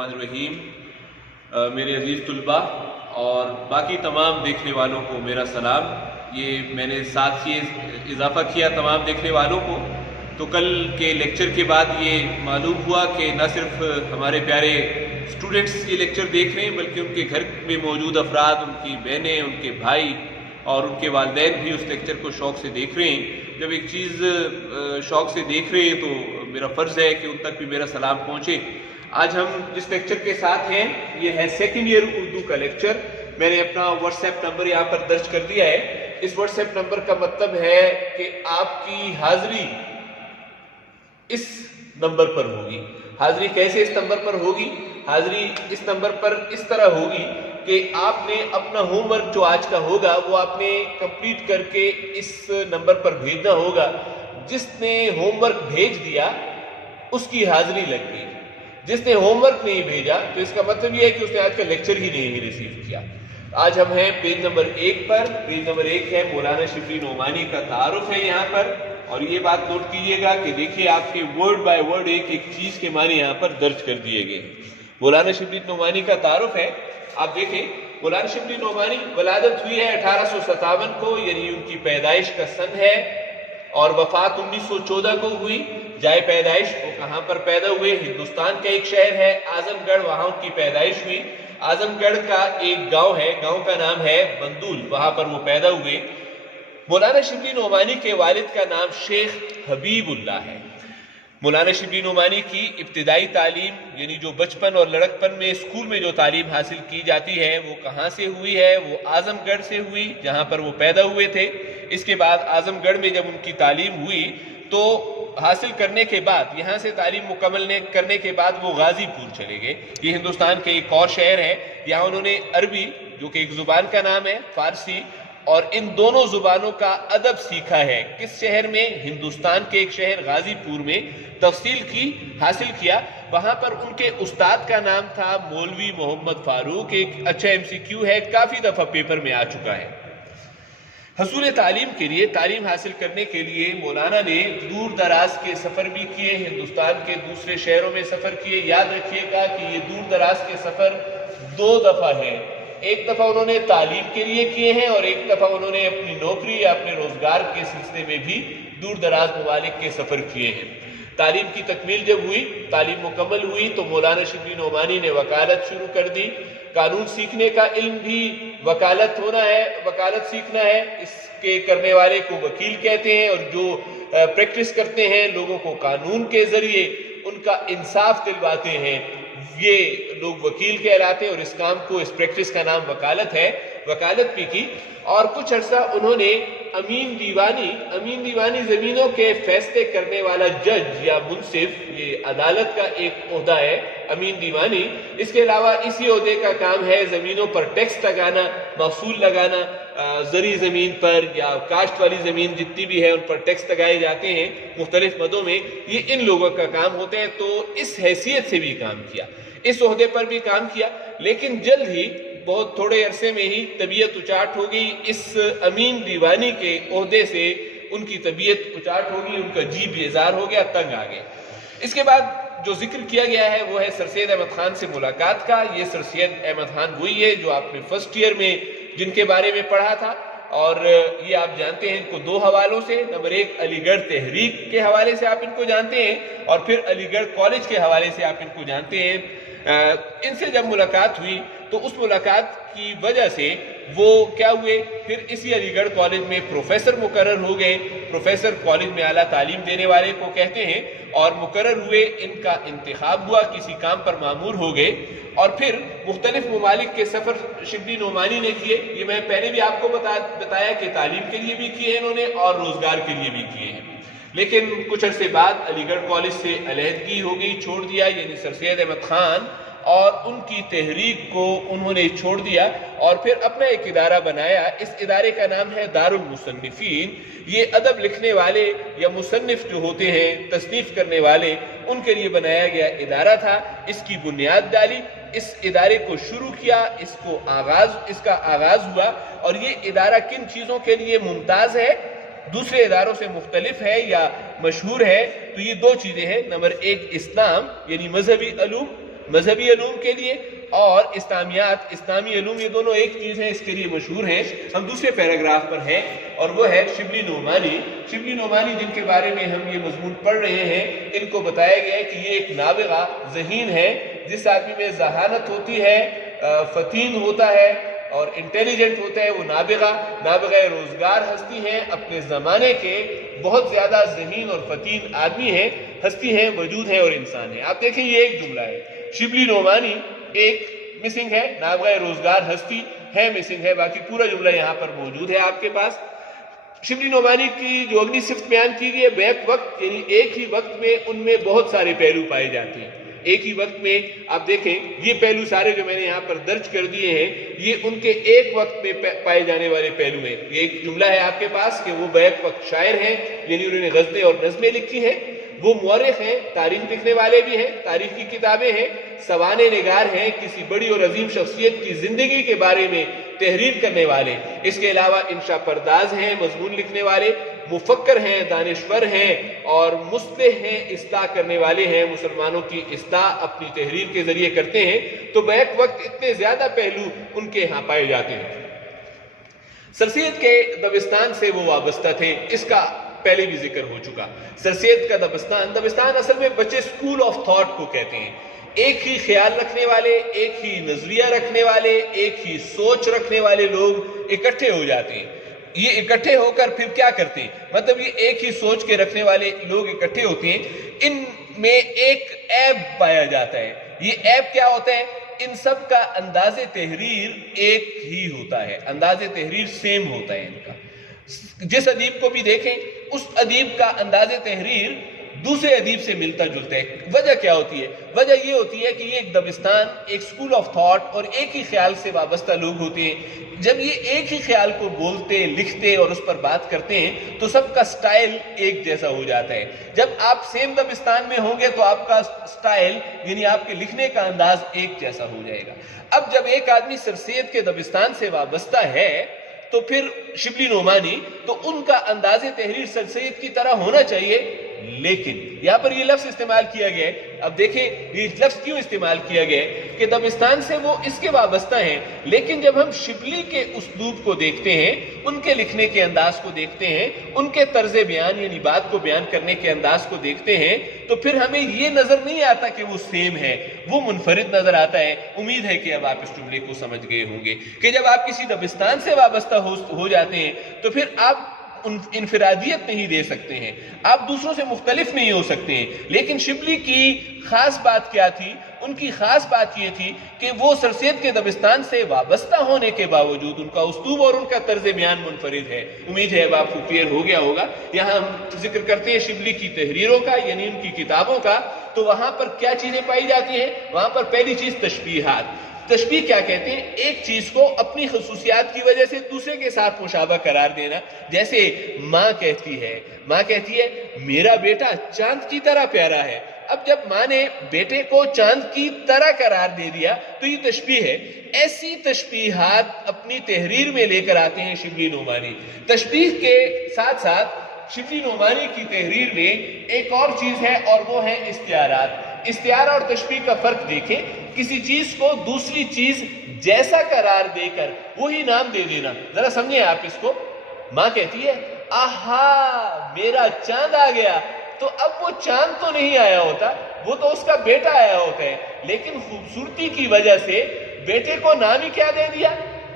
الرحمن الرحیم۔ میرے عزیز طلباء اور باقی تمام دیکھنے والوں کو میرا سلام۔ یہ میں نے ساتھ ہی اضافہ کیا تمام دیکھنے والوں کو، تو کل کے لیکچر کے بعد یہ معلوم ہوا کہ نہ صرف ہمارے پیارے اسٹوڈنٹس یہ لیکچر دیکھ رہے ہیں بلکہ ان کے گھر میں موجود افراد، ان کی بہنیں، ان کے بھائی اور ان کے والدین بھی اس لیکچر کو شوق سے دیکھ رہے ہیں۔ جب ایک چیز شوق سے دیکھ رہے ہیں تو میرا فرض ہے کہ ان تک بھی میرا سلام پہنچے۔ آج ہم جس لیکچر کے ساتھ ہیں یہ ہے سیکنڈ ایئر اردو کا لیکچر۔ میں نے اپنا واٹس ایپ نمبر یہاں پر درج کر دیا ہے۔ اس واٹس ایپ نمبر کا مطلب ہے کہ آپ کی حاضری اس نمبر پر ہوگی۔ حاضری کیسے اس نمبر پر ہوگی؟ حاضری اس نمبر پر اس طرح ہوگی کہ آپ نے اپنا ہوم ورک جو آج کا ہوگا وہ آپ نے کمپلیٹ کر کے اس نمبر پر بھیجنا ہوگا۔ جس نے ہوم ورک بھیج دیا اس کی حاضری لگ گئی۔ جس نے ہوم ورک نہیں بھیجا تو اس کا مطلب یہ ہے کہ اس نے آج کا لیکچر ہی نہیں ریسیو کیا۔ آج ہم ہیں پیج نمبر 1 پر۔ پیج نمبر 1 ہے مولانا شبلی نعمانی کا تعارف ہے یہاں پر، اور یہ بات نوٹ کیجئے گا کہ دیکھیے آپ کے ورڈ بائی ورڈ ایک ایک چیز کے معنی یہاں پر درج کر دیے گئے۔ مولانا شبلی نعمانی کا تعارف ہے، آپ دیکھیں مولانا شبلی نعمانی ولادت ہوئی ہے 1857 کو، یعنی ان کی پیدائش کا سن ہے، اور وفات 1914 کو ہوئی۔ جائے پیدائش وہ کہاں پر پیدا ہوئے؟ ہندوستان کا ایک شہر ہے اعظم گڑھ، وہاں ان کی پیدائش ہوئی۔ اعظم گڑھ کا ایک گاؤں ہے، گاؤں کا نام ہے بندول، وہاں پر وہ پیدا ہوئے۔ مولانا شبلی نعمانی کے والد کا نام شیخ حبیب اللہ ہے۔ مولانا شبلی نعمانی کی ابتدائی تعلیم یعنی جو بچپن اور لڑکپن میں اسکول میں جو تعلیم حاصل کی جاتی ہے وہ کہاں سے ہوئی ہے؟ وہ اعظم گڑھ سے ہوئی، جہاں پر وہ پیدا ہوئے تھے۔ اس کے بعد اعظم گڑھ میں جب ان کی تعلیم ہوئی تو حاصل کرنے کے بعد، یہاں سے تعلیم مکمل کرنے کے بعد وہ غازی پور چلے گئے۔ یہ ہندوستان کے ایک اور شہر ہے، یہاں انہوں نے عربی جو کہ ایک زبان کا نام ہے، فارسی، اور ان دونوں زبانوں کا ادب سیکھا ہے۔ کس شہر میں؟ ہندوستان کے ایک شہر غازی پور میں تفصیل کی حاصل کیا۔ وہاں پر ان کے استاد کا نام تھا مولوی محمد فاروق۔ ایک اچھا MCQ ہے، کافی دفعہ پیپر میں آ چکا ہے۔ حصول تعلیم کے لیے، تعلیم حاصل کرنے کے لیے مولانا نے دور دراز کے سفر بھی کیے، ہندوستان کے دوسرے شہروں میں سفر کیے۔ یاد رکھیے گا کہ یہ دور دراز کے سفر 2 دفعہ ہیں۔ ایک دفعہ انہوں نے تعلیم کے لیے کیے ہیں، اور ایک دفعہ انہوں نے اپنی نوکری یا اپنے روزگار کے سلسلے میں بھی دور دراز ممالک کے سفر کیے ہیں۔ تعلیم کی تکمیل جب ہوئی، تعلیم مکمل ہوئی، تو مولانا شبلی نعمانی نے وکالت شروع کر دی۔ قانون سیکھنے کا علم بھی وکالت ہونا ہے، وکالت سیکھنا ہے۔ اس کے کرنے والے کو وکیل کہتے ہیں، اور جو پریکٹس کرتے ہیں لوگوں کو قانون کے ذریعے ان کا انصاف دلواتے ہیں، یہ لوگ وکیل کہلاتے ہیں، اور اس کام کو، اس پریکٹس کا نام وکالت ہے۔ وکالت بھی کی، اور کچھ عرصہ انہوں نے امین دیوانی زمینوں کے فیصلے کرنے والا جج یا منصف، یہ عدالت کا ایک عہدہ ہے امین دیوانی۔ اس کے علاوہ اسی عہدے کا کام ہے زمینوں پر ٹیکس لگانا، محصول لگانا، زرعی زمین پر یا کاشت والی زمین جتنی بھی ہے ان پر ٹیکس لگائے جاتے ہیں مختلف مدوں میں، یہ ان لوگوں کا کام ہوتا ہے۔ تو اس حیثیت سے بھی کام کیا، اس عہدے پر بھی کام کیا، لیکن جلد ہی، بہت تھوڑے عرصے میں ہی طبیعت اچاٹ ہو گئی۔ اس امین دیوانی کے عہدے سے ان کی طبیعت اچاٹ ہو گئی، ان کا جی بیزار ہو گیا، تنگ آ گئے۔ اس کے بعد جو ذکر کیا گیا ہے وہ ہے سر سید احمد خان سے ملاقات کا۔ یہ سر سید احمد خان وہی ہے جو آپ نے فرسٹ ایئر میں جن کے بارے میں پڑھا تھا، اور یہ آپ جانتے ہیں ان کو 2 حوالوں سے۔ نمبر 1 علی گڑھ تحریک کے حوالے سے آپ ان کو جانتے ہیں، اور پھر علی گڑھ کالج کے حوالے سے آپ ان کو جانتے ہیں۔ ان سے جب ملاقات ہوئی تو اس ملاقات کی وجہ سے وہ کیا ہوئے، پھر اسی علی گڑھ کالج میں پروفیسر مقرر ہو گئے۔ پروفیسر کالج میں اعلیٰ تعلیم دینے والے کو کہتے ہیں، اور مقرر ہوئے، ان کا انتخاب ہوا، کسی کام پر مامور ہو گئے، اور پھر مختلف ممالک کے سفر شبلی نعمانی نے کیے۔ یہ میں پہلے بھی آپ کو بتایا کہ تعلیم کے لیے بھی کیے انہوں نے اور روزگار کے لیے بھی کیے ہیں۔ لیکن کچھ عرصے بعد علی گڑھ کالج سے علیحدگی ہو گئی، چھوڑ دیا، یعنی سر سید احمد خان اور ان کی تحریک کو انہوں نے چھوڑ دیا، اور پھر اپنا ایک ادارہ بنایا۔ اس ادارے کا نام ہے دار المصنفین۔ یہ ادب لکھنے والے یا مصنف جو ہوتے ہیں، تصنیف کرنے والے، ان کے لیے بنایا گیا ادارہ تھا۔ اس کی بنیاد ڈالی، اس ادارے کو شروع کیا، اس کا آغاز ہوا، اور یہ ادارہ کن چیزوں کے لیے ممتاز ہے، دوسرے اداروں سے مختلف ہے یا مشہور ہے، تو یہ 2 چیزیں ہیں۔ نمبر 1 اسلام یعنی مذہبی علوم، مذہبی علوم کے لیے اور اسلامیات، اسلامی علوم، یہ دونوں ایک چیز ہیں، اس کے لیے مشہور ہیں۔ ہم دوسرے پیراگراف پر ہیں اور وہ ہے شبلی نعمانی۔ شبلی نعمانی جن کے بارے میں ہم یہ مضمون پڑھ رہے ہیں، ان کو بتایا گیا ہے کہ یہ ایک نابغہ ذہین ہے، جس آدمی میں ذہانت ہوتی ہے، فتین ہوتا ہے اور انٹیلیجنٹ ہوتا ہے، وہ نابغہ روزگار ہستی ہیں، اپنے زمانے کے بہت زیادہ ذہین اور فتین آدمی ہیں، ہستی ہیں، وجود ہیں اور انسان ہیں۔ آپ دیکھیں یہ ایک جملہ ہے، شبلی نعمانی ایک مسنگ ہے، نابغہ روزگار ہستی ہے مسنگ ہے، باقی پورا جملہ یہاں پر موجود ہے آپ کے پاس۔ شبلی نعمانی کی جو اگلی صفت بیان کی گئی ہے بیک وقت، یعنی ایک ہی وقت میں ان میں بہت سارے پہلو پائے جاتے ہیں۔ ایک ہی وقت میں آپ دیکھیں یہ پہلو سارے جو میں نے یہاں پر درج کر دیے ہیں، یہ ان کے ایک وقت میں پائے جانے والے پہلو ہیں۔ یہ ایک جملہ ہے آپ کے پاس کہ وہ بیک وقت شاعر ہیں، یعنی انہوں نے غزلیں اور نظمیں لکھی ہیں، وہ مورخ ہیں، تاریخ لکھنے والے بھی ہیں، تاریخ کی کتابیں ہیں، سوانح نگار ہیں، کسی بڑی اور عظیم شخصیت کی زندگی کے بارے میں تحریر کرنے والے، اس کے علاوہ انشاء پرداز ہیں، مضمون لکھنے والے، مفکر ہیں، دانشور ہیں اور مصلح ہیں، اصلاح کرنے والے ہیں، مسلمانوں کی اصلاح اپنی تحریر کے ذریعے کرتے ہیں۔ تو بیک وقت اتنے زیادہ پہلو ان کے ہاں پائے جاتے ہیں۔ سر سید کے دبستان سے وہ وابستہ تھے، اس کا پہلے بھی ذکر ہو چکا۔ سر سید کا دبستان اصل میں بچے سکول آف تھاٹ کو کہتے ہیں، ایک ہی خیال رکھنے والے، ایک ہی نظریہ رکھنے والے، ایک ہی سوچ رکھنے والے لوگ اکٹھے ہو جاتے ہیں۔ یہ اکٹھے ہو کر پھر کیا کرتے ہیں، مطلب یہ ایک ہی سوچ کے رکھنے والے لوگ اکٹھے ہوتے ہیں، ان میں ایک عیب پایا جاتا ہے۔ یہ عیب کیا ہوتا ہے؟ ان سب کا انداز تحریر ایک ہی ہوتا ہے، انداز تحریر سیم ہوتا ہے ان کا۔ جس ادیب کو بھی دیکھیں، اس ادیب کا انداز تحریر دوسرے ادیب سے ملتا جلتا ہے۔ وجہ کیا ہوتی ہے؟ وجہ یہ ہوتی ہے کہ یہ ایک دبستان، ایک سکول آف تھاٹ اور ایک ہی خیال سے وابستہ لوگ ہوتے ہیں۔ جب یہ ایک ہی خیال کو بولتے، لکھتے اور اس پر بات کرتے ہیں تو سب کا سٹائل ایک جیسا ہو جاتا ہے۔ جب آپ سیم دبستان میں ہوں گے تو آپ کا سٹائل یعنی آپ کے لکھنے کا انداز ایک جیسا ہو جائے گا۔ اب جب ایک آدمی سر سید کے دبستان سے وابستہ ہے تو پھر شبلی نعمانی، تو ان کا انداز تحریر سر سید کی طرح ہونا چاہیے، لیکن یہاں پر یہ لفظ استعمال کیا گیا ہے۔ اب دیکھیں یہ لفظ کیوں استعمال کیا گیا ہے کہ دبستان سے وہ اس کے وابستہ ہیں، لیکن جب ہم شبلی کے اسلوب کو دیکھتے ہیں، ان کے لکھنے کے انداز کو دیکھتے ہیں، ان کے طرز بیان یعنی بات کو بیان کرنے کے انداز کو دیکھتے ہیں، تو پھر ہمیں یہ نظر نہیں آتا کہ وہ سیم ہے، وہ منفرد نظر آتا ہے۔ امید ہے کہ اب آپ اس جملے کو سمجھ گئے ہوں گے کہ جب آپ کسی دبستان سے وابستہ ہو جاتے ہیں تو پھر آپ انفرادیت نہیں دے سکتے ہیں، آپ دوسروں سے مختلف نہیں ہو سکتے ہیں۔ لیکن شبلی کی خاص بات کیا تھی؟ ان کی خاص بات یہ تھی کہ وہ سر سید کے دبستان سے وابستہ ہونے کے باوجود ان کا اسلوب اور ان کا طرز بیان منفرد ہے۔ امید ہے اب آپ کو کلیئر ہو گیا ہوگا۔ یہاں ہم ذکر کرتے ہیں شبلی کی تحریروں کا، یعنی ان کی کتابوں کا، تو وہاں پر کیا چیزیں پائی جاتی ہیں؟ وہاں پر پہلی چیز تشبیہات۔ تشبیہ کیا کہتے ہیں؟ ایک چیز کو اپنی خصوصیات کی وجہ سے دوسرے کے ساتھ مشابہ قرار دینا۔ جیسے ماں کہتی ہے میرا بیٹا چاند کی طرح پیارا ہے۔ اب جب ماں نے بیٹے کو چاند کی طرح قرار دے دیا تو یہ تشبیہ ہے۔ ایسی تشبیہات اپنی تحریر میں لے کر آتے ہیں شبلی نعمانی۔ تشبیہ کے ساتھ ساتھ شبلی نعمانی کی تحریر میں ایک اور چیز ہے اور وہ ہے استعارات۔ استعارہ اور تشبیہ کا فرق دیکھیں۔ کسی چیز کو دوسری چیز جیسا قرار دے کر وہی نام دے دینا، ذرا سمجھیں آپ اس کو۔ ماں کہتی ہے آہا میرا چاند آ گیا، تو اب وہ چاند تو نہیں آیا ہوتا، وہ تو اس کا بیٹا آیا ہوتا ہے، لیکن خوبصورتی کی وجہ سے بیٹے کو نام ہی کیا دے دیا؟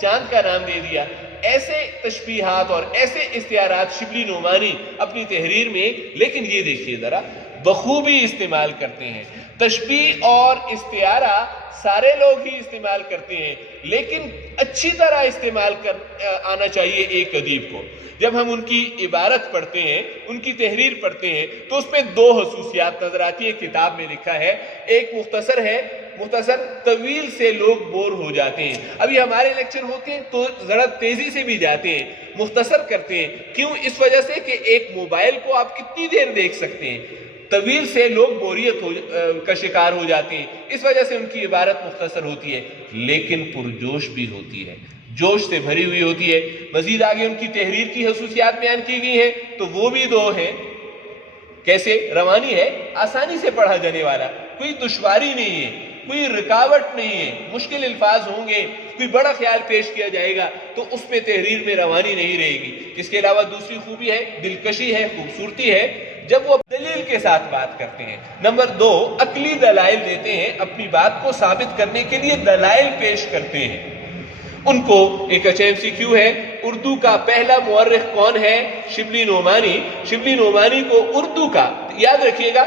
چاند کا نام دے دیا۔ ایسے تشبیہات اور ایسے استعارات شبلی نعمانی اپنی تحریر میں، لیکن یہ دیکھیے ذرا، بخوبی استعمال کرتے ہیں۔ تشبیہ اور استعارہ سارے لوگ ہی استعمال کرتے ہیں، لیکن اچھی طرح استعمال آنا چاہیے ایک ادیب کو۔ جب ہم ان کی عبارت پڑھتے ہیں، ان کی تحریر پڑھتے ہیں، تو اس میں دو خصوصیات نظر آتی ہے۔ کتاب میں لکھا ہے، ایک مختصر ہے، مختصر طویل سے لوگ بور ہو جاتے ہیں۔ ابھی ہمارے لیکچر ہوتے ہیں تو ذرا تیزی سے بھی جاتے ہیں، مختصر کرتے ہیں۔ کیوں؟ اس وجہ سے کہ ایک موبائل کو آپ کتنی دیر دیکھ سکتے ہیں۔ طویل سے لوگ بوریت کا شکار ہو جاتے ہیں، اس وجہ سے ان کی عبارت مختصر ہوتی ہے، لیکن پرجوش بھی ہوتی ہے، جوش سے بھری ہوئی ہوتی ہے۔ مزید آگے ان کی تحریر کی خصوصیات بیان کی گئی ہیں تو وہ بھی دو ہیں۔ کیسے؟ روانی ہے، آسانی سے پڑھا جانے والا، کوئی دشواری نہیں ہے، کوئی رکاوٹ نہیں ہے، مشکل الفاظ ہوں گے، کوئی بڑا خیال پیش کیا جائے گا تو اس پہ تحریر میں روانی نہیں رہے گی۔ اس کے علاوہ دوسری خوبی ہے، دلکشی ہے، خوبصورتی ہے، جب وہ دلیل کے ساتھ بات کرتے ہیں۔ نمبر 2، عقلی دلائل دیتے ہیں، اپنی بات کو ثابت کرنے کے لیے دلائل پیش کرتے ہیں۔ ان کو ایک اچھا MCQ ہے، اردو کا پہلا مورخ کون ہے؟ شبلی نعمانی۔ شبلی نعمانی کو اردو کا، یاد رکھیے گا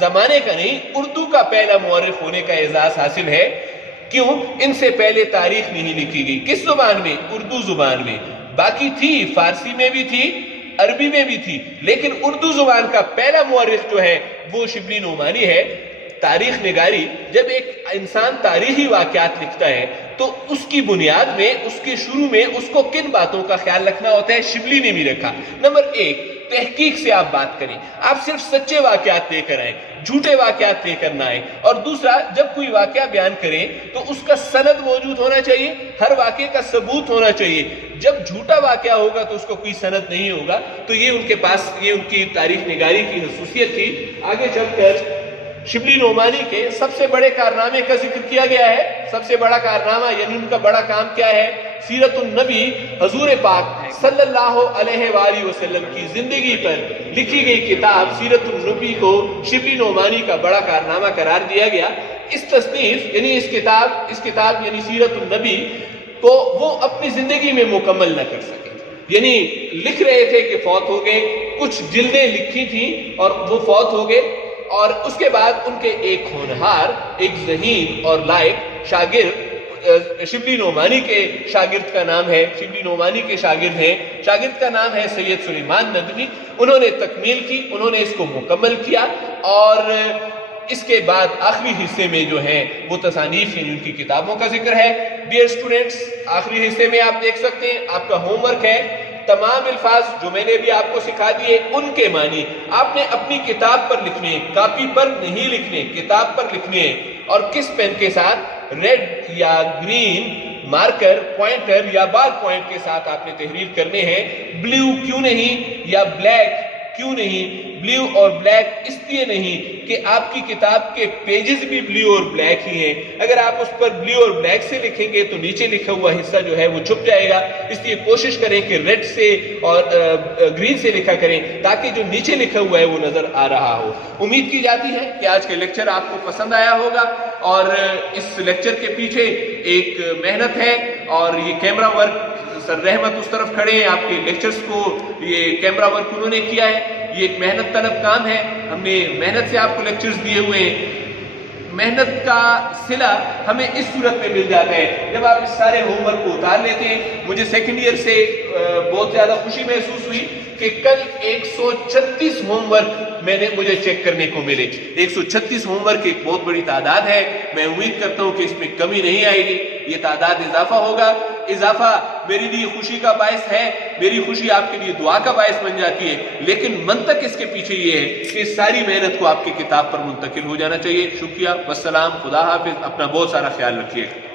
زمانے کا نہیں، اردو کا پہلا مورخ ہونے کا اعزاز حاصل ہے۔ کیوں؟ ان سے پہلے تاریخ نہیں لکھی گئی۔ کس زبان میں؟ اردو زبان میں۔ باقی تھی، فارسی میں بھی تھی، عربی میں بھی تھی، لیکن اردو زبان کا پہلا مورخ جو ہے وہ شبلی نعمانی ہے۔ تاریخ نگاری، جب ایک انسان تاریخی واقعات لکھتا ہے تو اس کی بنیاد میں، اس کے شروع میں اس کو کن باتوں کا خیال رکھنا ہوتا ہے؟ شبلی نے بھی رکھا۔ نمبر 1، تحقیق سے آپ بات کریں، آپ صرف سچے واقعات لے کر آئیں، جھوٹے واقعات لے کر نہ آئیں۔ اور دوسرا، جب کوئی واقعہ بیان کریں تو اس کا سند موجود ہونا چاہیے، ہر واقعے کا ثبوت ہونا چاہیے۔ جب جھوٹا واقعہ ہوگا تو اس کو کوئی سند نہیں ہوگا۔ تو یہ ان کے پاس، یہ ان کی تاریخ نگاری کی خصوصیت تھی۔ آگے چل کر شبلی نعمانی کے سب سے بڑے کارنامے کا ذکر کیا گیا ہے۔ سب سے بڑا کارنامہ یعنی ان کا بڑا کام کیا ہے؟ سیرت النبی، حضور پاک صلی اللہ علیہ وآلہ وسلم کی زندگی پر لکھی گئی کتاب سیرت النبی کو شبلی نعمانی کا بڑا کارنامہ قرار دیا گیا۔ اس تصنیف یعنی اس کتاب یعنی سیرت النبی کو وہ اپنی زندگی میں مکمل نہ کر سکے، یعنی لکھ رہے تھے کہ فوت ہو گئے، کچھ جلدیں لکھی تھیں اور وہ فوت ہو گئے، اور اس کے بعد ان کے ایک ہونہار، ایک ذہین اور لائق شاگرد، شبلی نعمانی کے شاگرد کا نام ہے، شبلی نعمانی کے شاگرد ہیں، شاگرد کا نام ہے سید سلیمان ندوی۔ انہوں نے تکمیل کی، انہوں نے اس کو مکمل کیا، اور اس کے بعد آخری حصے میں جو ہیں وہ تصانیف یعنی ان کی کتابوں کا ذکر ہے۔ ڈیئر اسٹوڈنٹس، آخری حصے میں آپ دیکھ سکتے ہیں آپ کا ہوم ورک ہے، تمام الفاظ جو میں نے بھی آپ کو سکھا دیے ان کے معنی آپ نے اپنی کتاب پر لکھنے ہیں، کاپی پر نہیں لکھنے، کتاب پر لکھنے ہیں۔ اور کس پین کے ساتھ؟ ریڈ یا گرین مارکر، پوائنٹر یا بال پوائنٹ کے ساتھ آپ نے تحریر کرنے ہیں۔ بلیو کیوں نہیں یا بلیک کیوں نہیں؟ بلیو اور بلیک اس لیے نہیں کہ آپ کی کتاب کے پیجز بھی بلیو اور بلیک ہی ہیں۔ اگر آپ اس پر بلیو اور بلیک سے لکھیں گے تو نیچے لکھا ہوا حصہ جو ہے وہ چھپ جائے گا، اس لیے کوشش کریں کہ ریڈ سے اور گرین سے لکھا کریں تاکہ جو نیچے لکھا ہوا ہے وہ نظر آ رہا ہو۔ امید کی جاتی ہے کہ آج کا لیکچر آپ کو پسند آیا ہوگا، اور اس لیکچر کے پیچھے ایک محنت ہے، اور یہ کیمرہ ورک، سر رحمت اس طرف کھڑے ہیں، آپ کے لیکچرز کو یہ کیمرہ ورک انہوں نے کیا ہے۔ یہ ایک محنت طلب کام ہے، ہم نے محنت سے آپ کو لیکچرز دیے ہوئے ہیں۔ محنت کا صلہ ہمیں اس صورت میں مل جاتا ہے جب آپ اس سارے ہوم ورک کو اتار لیتے ہیں۔ مجھے سیکنڈ ایئر سے بہت زیادہ خوشی محسوس ہوئی کہ کل 136 ہوم ورک مجھے چیک کرنے کو ملے۔ 136 ہوم ورک ایک بہت بڑی تعداد ہے، میں امید کرتا ہوں کہ اس میں کمی نہیں آئے گی، یہ تعداد اضافہ ہوگا۔ اضافہ میرے لیے خوشی کا باعث ہے، میری خوشی آپ کے لیے دعا کا باعث بن جاتی ہے، لیکن منطق اس کے پیچھے یہ ہے کہ اس ساری محنت کو آپ کی کتاب پر منتقل ہو جانا چاہیے۔ شکریہ، والسلام، خدا حافظ، اپنا بہت سارا خیال رکھیے گا۔